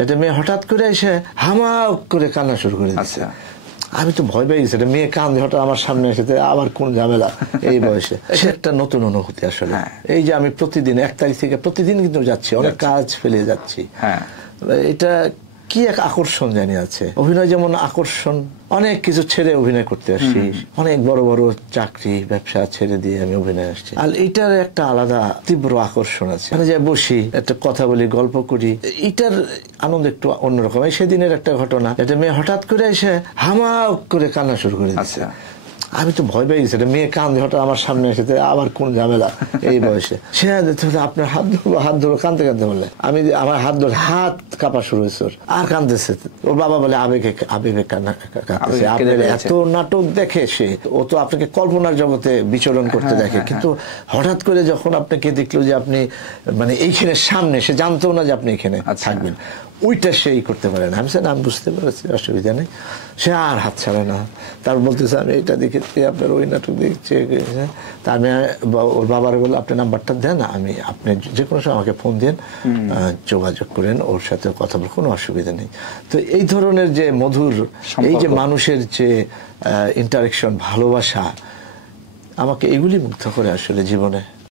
এটা মেয়ে হঠাৎ করে এসে হামাক করে কান্না শুরু করে দিচ্ছে। আমি তো ভয় পেয়ে গেছি, মেয়ে কান্দে হঠাৎ আমার সামনে এসে, আবার কোন ঝামেলা এই বয়সে। সে একটা নতুন অনুভূতি আসলে। এই যে আমি প্রতিদিন 1 তারিখ থেকে প্রতিদিন কিন্তু যাচ্ছি, অনেক কাজ ফেলে যাচ্ছি। এটা কি এক আকর্ষণ জানি আছে। অভিনয় যেমন আকর্ষণ, অনেক কিছু ছেড়ে অভিনয় করতে আসছি, অনেক বড় বড় চাকরি ব্যবসা ছেড়ে দিয়ে আমি অভিনয় আসছি। আর এটার একটা আলাদা তীব্র আকর্ষণ আছে। মানে যে বসি, একটা কথা বলি, গল্প করি, এটার আনন্দ একটু অন্যরকম। এই সেদিনের একটা ঘটনা, এটা মেয়ে হঠাৎ করে এসে হামাক করে কান্না শুরু করে দিচ্ছে। আমি তো ভয় পেয়ে গেছি, মেয়ে কান্দে হঠাৎ আমার সামনে এসে, আবার কোন ঝামেলা এই বয়সে। সে আপনার হাত ধরো কান্দতে কান্দতে বললে, আমি আমার হাত ধরে হাত কাঁপা শুরু হয়েছে ওর, আর কান্দতেছে। ওর বাবা বলে আবেগে কাঁদতেছে। আপনার এত নাটক দেখে সে, ও তো আপনাকে কল্পনার জগতে বিচরণ করতে দেখে, কিন্তু হঠাৎ করে যখন আপনাকে দেখলো যে আপনি মানে এইখানে সামনে, সে জানতো না যে আপনি এখানে থাকবেন, ওইটা সেই করতে পারে না। আমি বুঝতে পারছি, অসুবিধা নেই। সে আর হাত ছাড়ে না। তার বলতেছে আমি এটা দেখেছি, আপনার ওই নাটক দেখছি। তা আমি ওর বাবার বললো আপনি নাম্বারটা দেন, আমি আপনি যে কোনো সময় আমাকে ফোন দিন, যোগাযোগ করেন, ওর সাথে কথা বল, কোনো অসুবিধা নেই। তো এই ধরনের যে মধুর, এই যে মানুষের যে ইন্টারেকশন, ভালোবাসা, আমাকে এগুলি মুগ্ধ করে আসলে জীবনে।